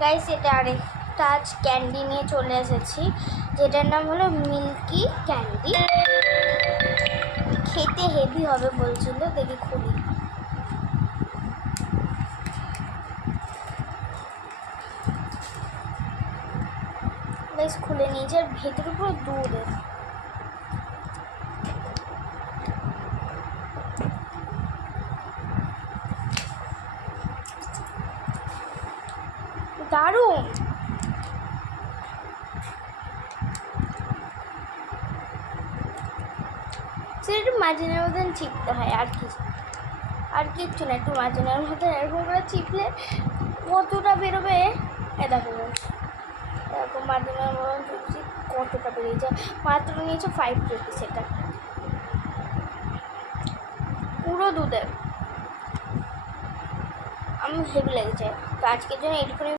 Guys এটা আরেকটা আজ ক্যান্ডি নিয়ে চলে এসেছি, যেটার নাম হলো মিল্কি ক্যান্ডি। খেতে হেভি হবে বলছিল, দেখি খুলি। গাইস খুলে নিয়েছে, আর ভেতরে পুরো দুধ। দারুণ। সেটা একটু মাঝনের মতন চিপতে হয়, আর কিচ্ছু না। একটু মাঝনের মতন এরকম করে চিপলে কতটা বেরোবে। দেখো এরকম মাঝনের মতন চিপছি, কতটা বেরিয়ে যায়। মাত্র নিয়েছে 5 রুপিস। এটা পুরো দুধের। আমি হেভি লেগেছে। তো আজকের জন্য এইটুকুনি।